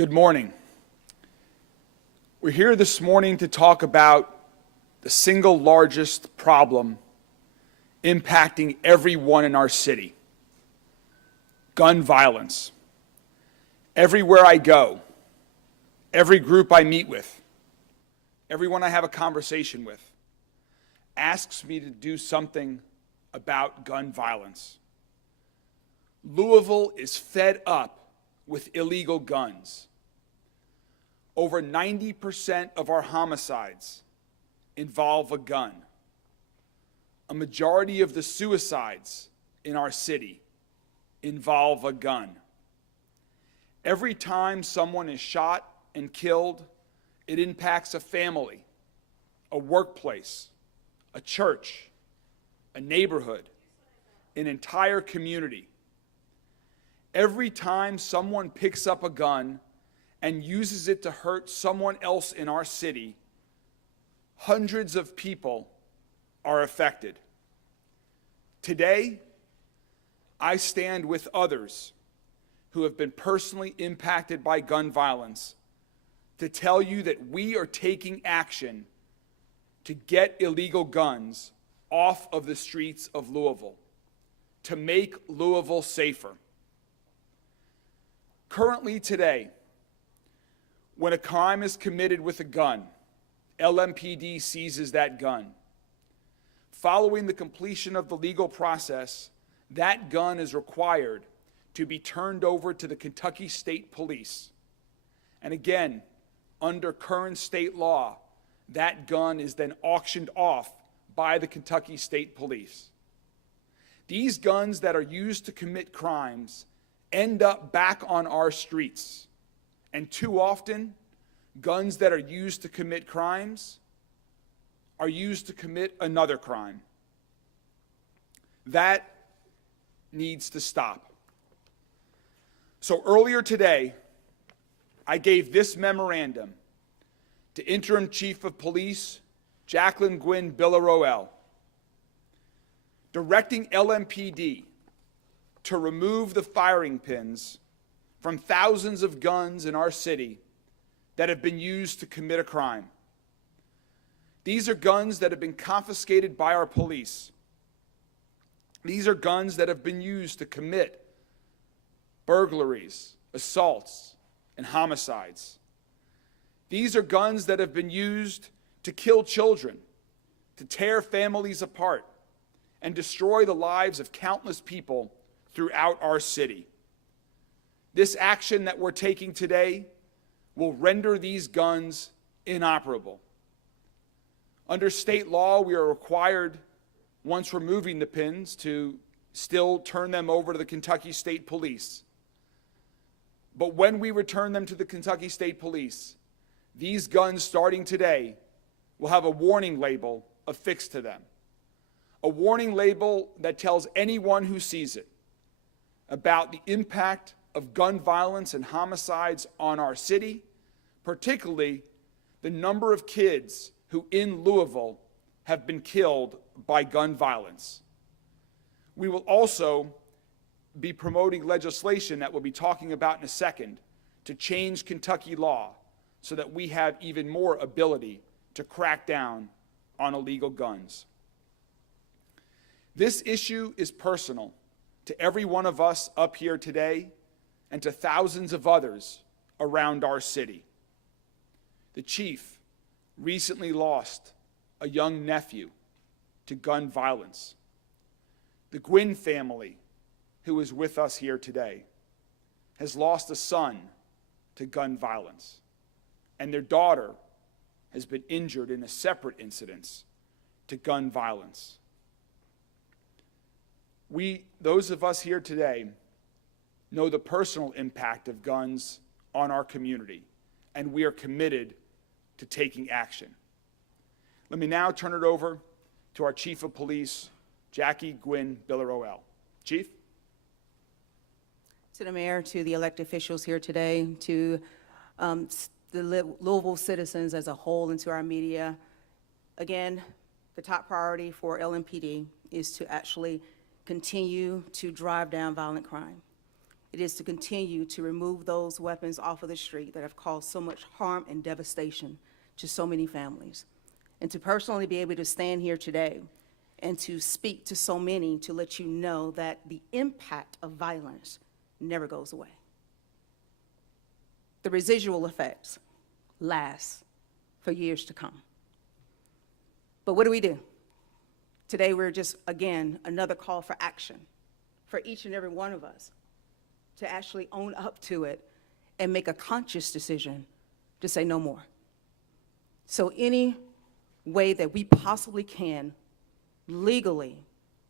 Good morning. We're here this morning to talk about the single largest problem impacting everyone in our city: gun violence. Everywhere I go, every group I meet with, everyone I have a conversation with, asks me to do something about gun violence. Louisville is fed up with illegal guns. Over 90% of our homicides involve a gun. A majority of the suicides in our city involve a gun. Every time someone is shot and killed, it impacts a family, a workplace, a church, a neighborhood, an entire community. Every time someone picks up a gun and uses it to hurt someone else in our city, hundreds of people are affected. Today, I stand with others who have been personally impacted by gun violence to tell you that we are taking action to get illegal guns off of the streets of Louisville, to make Louisville safer. Currently today, when a crime is committed with a gun, LMPD seizes that gun. Following the completion of the legal process, that gun is required to be turned over to the Kentucky State Police. And again, under current state law, that gun is then auctioned off by the Kentucky State Police. These guns that are used to commit crimes end up back on our streets. And too often, guns that are used to commit crimes are used to commit another crime. That needs to stop. So earlier today, I gave this memorandum to Interim Chief of Police Jacqueline Gwynn Villaroel, directing LMPD to remove the firing pins from thousands of guns in our city that have been used to commit a crime. These are guns that have been confiscated by our police. These are guns that have been used to commit burglaries, assaults, and homicides. These are guns that have been used to kill children, to tear families apart, and destroy the lives of countless people throughout our city. This action that we're taking today will render these guns inoperable. Under state law, we are required, once removing the pins, to still turn them over to the Kentucky State Police. But when we return them to the Kentucky State Police, these guns, starting today, will have a warning label affixed to them. A warning label that tells anyone who sees it about the impact of gun violence and homicides on our city, particularly the number of kids who in Louisville have been killed by gun violence. We will also be promoting legislation that we'll be talking about in a second to change Kentucky law so that we have even more ability to crack down on illegal guns. This issue is personal to every one of us up here today and to thousands of others around our city. The chief recently lost a young nephew to gun violence. The Gwynn family, who is with us here today, has lost a son to gun violence, and their daughter has been injured in a separate incident to gun violence. Those of us here today, know the personal impact of guns on our community, and we are committed to taking action. Let me now turn it over to our Chief of Police, Jackie Gwynn Villaroel. Chief? To the mayor, to the elected officials here today, to the Louisville citizens as a whole, and to our media, again, the top priority for LMPD is to actually continue to drive down violent crime. It is to continue to remove those weapons off of the street that have caused so much harm and devastation to so many families. And to personally be able to stand here today and to speak to so many to let you know that the impact of violence never goes away. The residual effects last for years to come. But what do? Today we're just, again, another call for action for each and every one of us to actually own up to it and make a conscious decision to say no more. So any way that we possibly can legally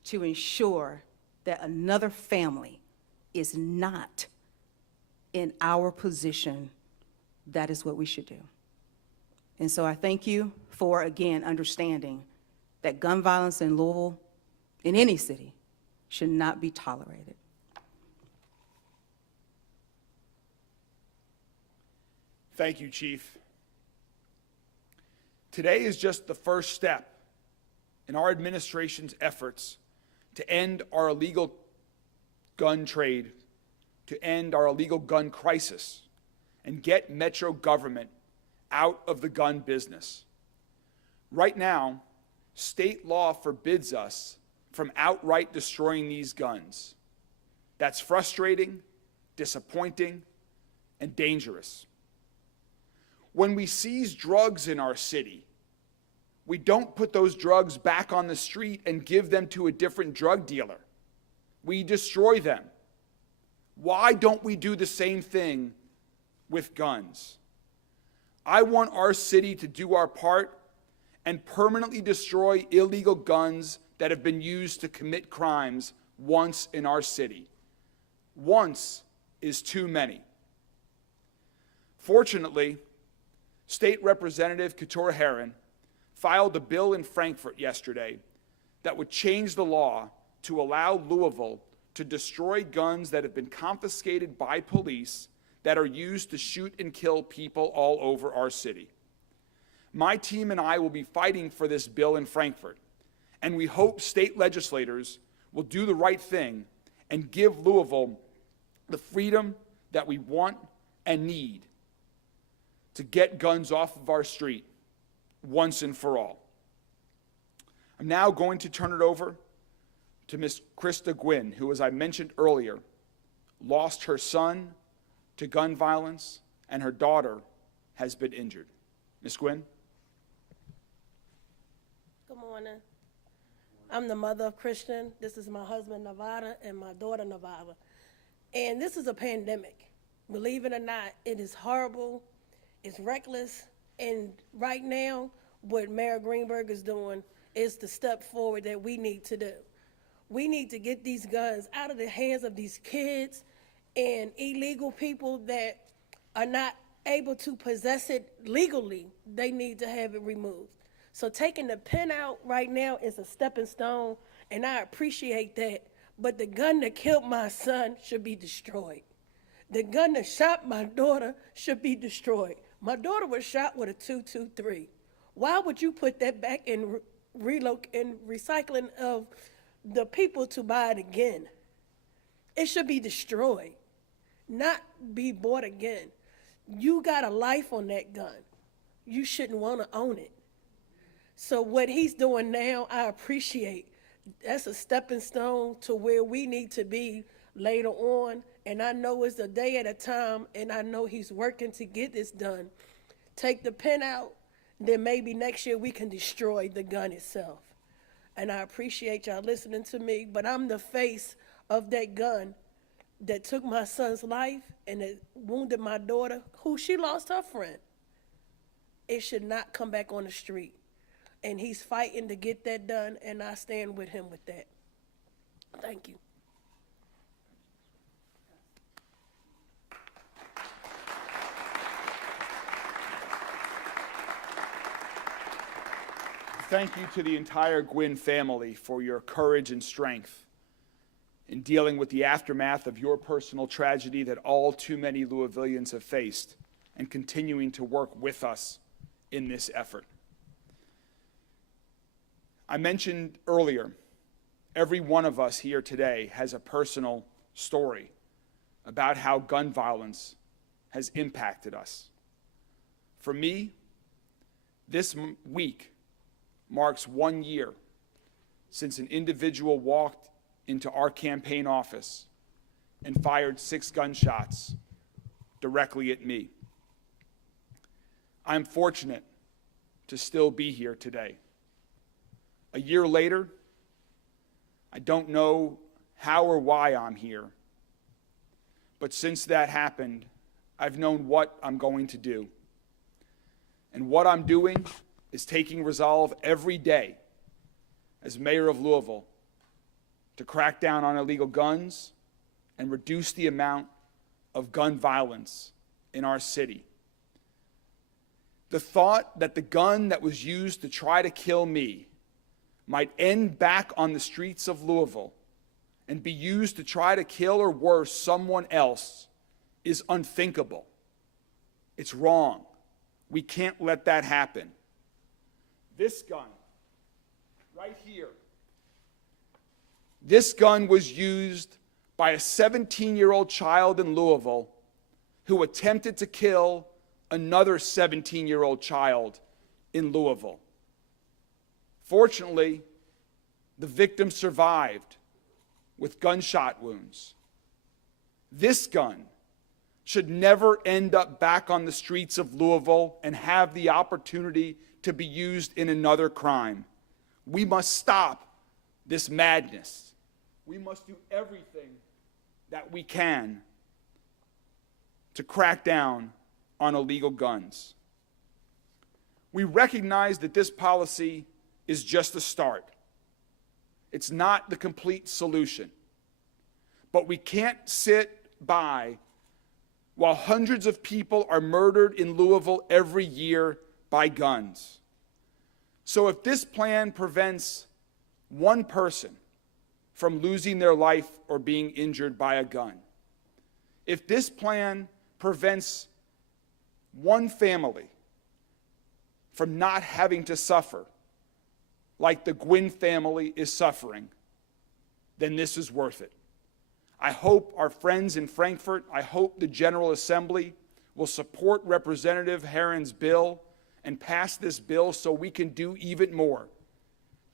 to ensure that another family is not in our position, that is what we should do. And so I thank you for, again, understanding that gun violence in Louisville, in any city, should not be tolerated. Thank you, Chief. Today is just the first step in our administration's efforts to end our illegal gun trade, to end our illegal gun crisis, and get Metro government out of the gun business. Right now, state law forbids us from outright destroying these guns. That's frustrating, disappointing, and dangerous. When we seize drugs in our city, we don't put those drugs back on the street and give them to a different drug dealer. We destroy them. Why don't we do the same thing with guns? I want our city to do our part and permanently destroy illegal guns that have been used to commit crimes once in our city. Once is too many. Fortunately, State Representative Keturah Herron filed a bill in Frankfurt yesterday that would change the law to allow Louisville to destroy guns that have been confiscated by police that are used to shoot and kill people all over our city. My team and I will be fighting for this bill in Frankfurt, and we hope state legislators will do the right thing and give Louisville the freedom that we want and need to get guns off of our street once and for all. I'm now going to turn it over to Ms. Krista Gwynn, who, as I mentioned earlier, lost her son to gun violence, and her daughter has been injured. Ms. Gwynn? Good morning. I'm the mother of Christian. This is my husband, Nevada, and my daughter, Nevada. And this is a pandemic. Believe it or not, it is horrible. It's reckless. And right now, what Mayor Greenberg is doing is the step forward that we need to do. We need to get these guns out of the hands of these kids and illegal people that are not able to possess it legally. They need to have it removed. So taking the pen out right now is a stepping stone, and I appreciate that. But the gun that killed my son should be destroyed. The gun that shot my daughter should be destroyed. My daughter was shot with a .223. Why would you put that back in recycling of the people to buy it again? It should be destroyed, not be bought again. You got a life on that gun. You shouldn't want to own it. So what he's doing now, I appreciate. That's a stepping stone to where we need to be later on. And I know it's a day at a time, and I know he's working to get this done. Take the pen out, then maybe next year we can destroy the gun itself. And I appreciate y'all listening to me, but I'm the face of that gun that took my son's life and it wounded my daughter, who she lost her friend. It should not come back on the street. And he's fighting to get that done, and I stand with him with that. Thank you. Thank you to the entire Gwynn family for your courage and strength in dealing with the aftermath of your personal tragedy that all too many Louisvillians have faced, and continuing to work with us in this effort. I mentioned earlier, every one of us here today has a personal story, about how gun violence has impacted us. For me, this week marks 1 year since an individual walked into our campaign office and fired 6 gunshots directly at me. I'm fortunate to still be here today. A year later, I don't know how or why I'm here, but since that happened, I've known what I'm going to do. And what I'm doing is taking resolve every day as mayor of Louisville to crack down on illegal guns and reduce the amount of gun violence in our city. The thought that the gun that was used to try to kill me might end back on the streets of Louisville and be used to try to kill or worse someone else is unthinkable. It's wrong. We can't let that happen. This gun, right here, this gun was used by a 17-year-old child in Louisville who attempted to kill another 17-year-old child in Louisville. Fortunately, the victim survived with gunshot wounds. This gun should never end up back on the streets of Louisville and have the opportunity to be used in another crime. We must stop this madness. We must do everything that we can to crack down on illegal guns. We recognize that this policy is just a start. It's not the complete solution. But we can't sit by while hundreds of people are murdered in Louisville every year by guns. So if this plan prevents one person from losing their life or being injured by a gun, if this plan prevents one family from not having to suffer like the Gwynn family is suffering, then this is worth it. I hope our friends in Frankfort, I hope the General Assembly will support Representative Herron's bill and pass this bill so we can do even more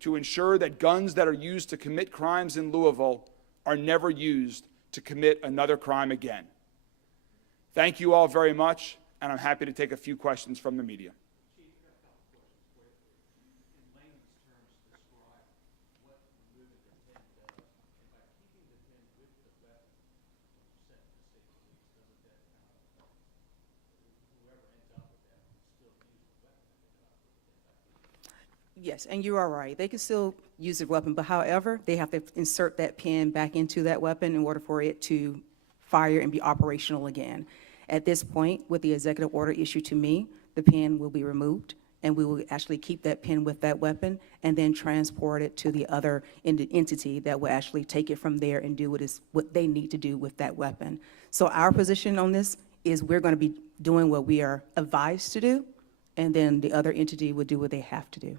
to ensure that guns that are used to commit crimes in Louisville are never used to commit another crime again. Thank you all very much, and I'm happy to take a few questions from the media. Yes, and you are right. They can still use the weapon, but however, they have to insert that pin back into that weapon in order for it to fire and be operational again. At this point, with the executive order issued to me, the pin will be removed, and we will actually keep that pin with that weapon and then transport it to the other entity that will actually take it from there and do what they need to do with that weapon. So our position on this is we're going to be doing what we are advised to do, and then the other entity will do what they have to do.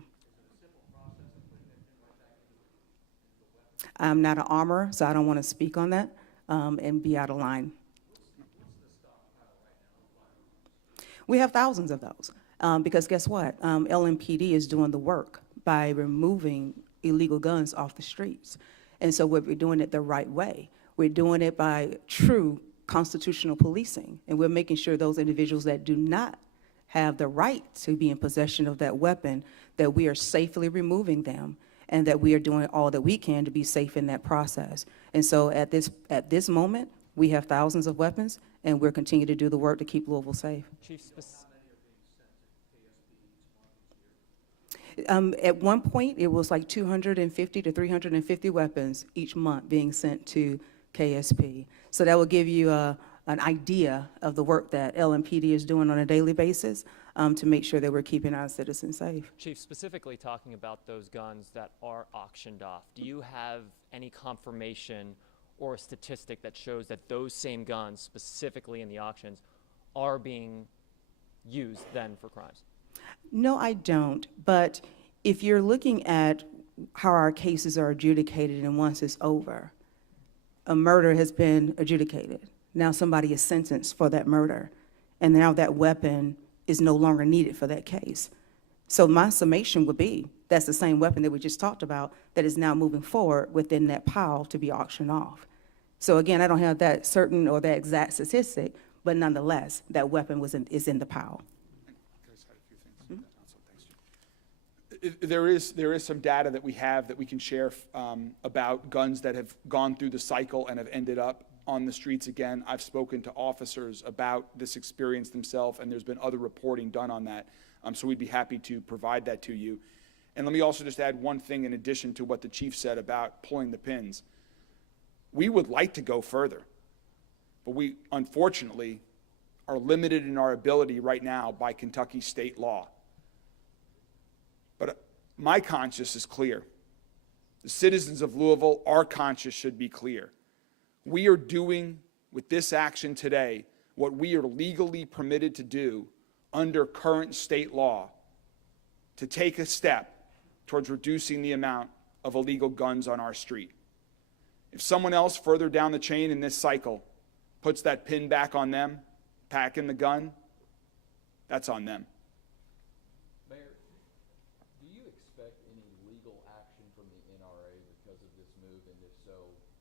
I'm not an armorer, so I don't want to speak on that and be out of line. We have thousands of those because guess what? LMPD is doing the work by removing illegal guns off the streets. And so we're doing it the right way. We're doing it by true constitutional policing, and we're making sure those individuals that do not have the right to be in possession of that weapon, that we are safely removing them, and that we are doing all that we can to be safe in that process. And so at this moment, we have thousands of weapons, and we're continuing to do the work to keep Louisville safe. Chief, at one point, it was like 250 to 350 weapons each month being sent to KSP. So that will give you an idea of the work that LMPD is doing on a daily basis to make sure that we're keeping our citizens safe. Chief, specifically talking about those guns that are auctioned off, do you have any confirmation or a statistic that shows that those same guns, specifically in the auctions, are being used then for crimes? No, I don't. But if you're looking at how our cases are adjudicated and once it's over, a murder has been adjudicated. Now somebody is sentenced for that murder, and now that weapon is no longer needed for that case. So my summation would be, that's the same weapon that we just talked about that is now moving forward within that pile to be auctioned off. So again, I don't have that certain or that exact statistic, but nonetheless, that weapon is in the pile. There is some data that we have that we can share about guns that have gone through the cycle and have ended up on the streets again. I've spoken to officers about this experience themselves, and there's been other reporting done on that. So we'd be happy to provide that to you. And let me also just add one thing in addition to what the chief said about pulling the pins. We would like to go further, but we unfortunately are limited in our ability right now by Kentucky state law. But my conscience is clear. The citizens of Louisville, our conscience should be clear. We are doing with this action today what we are legally permitted to do under current state law to take a step towards reducing the amount of illegal guns on our street. If someone else further down the chain in this cycle puts that pin back on them, packing the gun, that's on them. Mayor, do you expect any legal action from the NRA because of this move, and if so,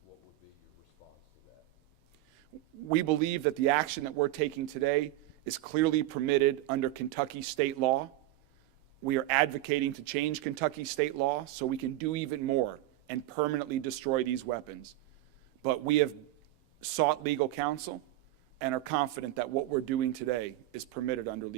what would be your response to that? We believe that the action that we're taking today is clearly permitted under Kentucky state law. We are advocating to change Kentucky state law so we can do even more and permanently destroy these weapons. But we have sought legal counsel and are confident that what we're doing today is permitted under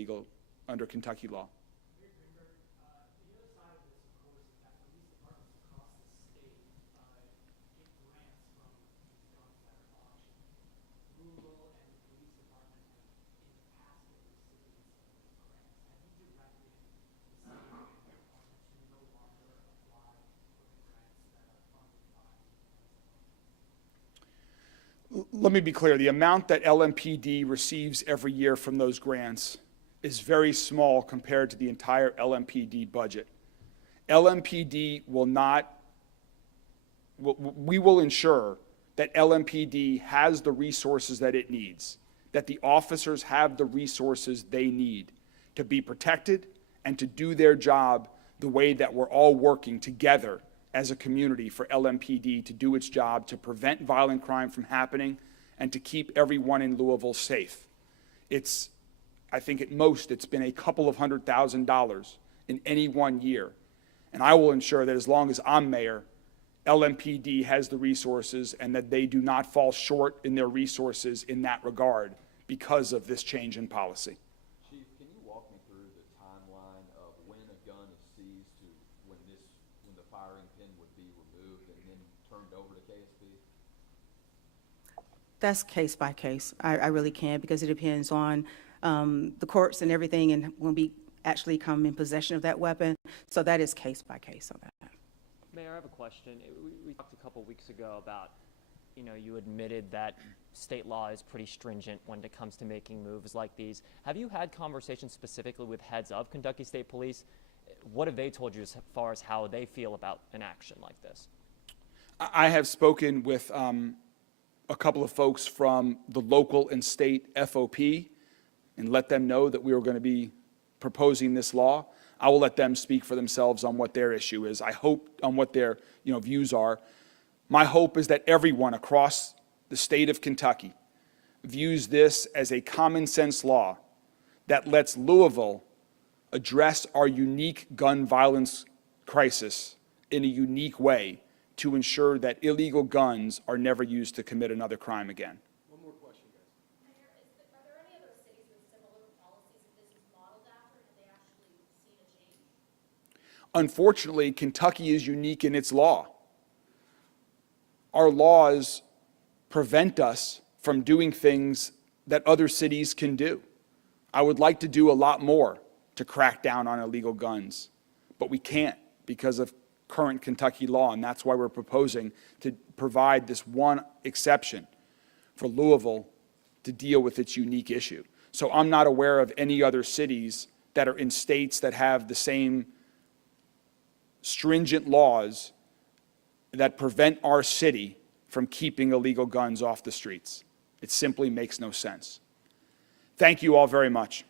Kentucky law. The other side of this, of course, is that police departments across the state get grants from these guns that are auctioned. Louisville and the police department have, in the past, been recipients of those grants. Have you directed the state department to no longer apply for the grants that are funded by Let me be clear, the amount that LMPD receives every year from those grants is very small compared to the entire LMPD budget. LMPD will not, we will ensure that LMPD has the resources that it needs, that the officers have the resources they need to be protected and to do their job the way that we're all working together as a community for LMPD to do its job to prevent violent crime from happening and to keep everyone in Louisville safe. I think at most it's been a couple of $100,000 in any one year. And I will ensure that as long as I'm mayor, LMPD has the resources and that they do not fall short in their resources in that regard because of this change in policy. Chief, can you walk me through the timeline of when a gun is seized to when the firing pin would be removed and then turned over to KSP? That's case by case. I really can't, because it depends on the courts and everything and when we actually come in possession of that weapon. So that is case by case on that. Mayor, I have a question. We talked a couple weeks ago about, you admitted that state law is pretty stringent when it comes to making moves like these. Have you had conversations specifically with heads of Kentucky State Police? What have they told you as far as how they feel about an action like this? I have spoken with a couple of folks from the local and state FOP and let them know that we were going to be proposing this law. I will let them speak for themselves on what their issue is. I hope on what their views are. My hope is that everyone across the state of Kentucky views this as a common sense law that lets Louisville address our unique gun violence crisis in a unique way to ensure that illegal guns are never used to commit another crime again. One more question, guys. Mayor, are there any other cities with similar policies that this is modeled after? Have they actually seen a change? Unfortunately, Kentucky is unique in its law. Our laws prevent us from doing things that other cities can do. I would like to do a lot more to crack down on illegal guns, but we can't because of current Kentucky law, and that's why we're proposing to provide this one exception for Louisville to deal with its unique issue. So I'm not aware of any other cities that are in states that have the same stringent laws that prevent our city from keeping illegal guns off the streets. It simply makes no sense. Thank you all very much.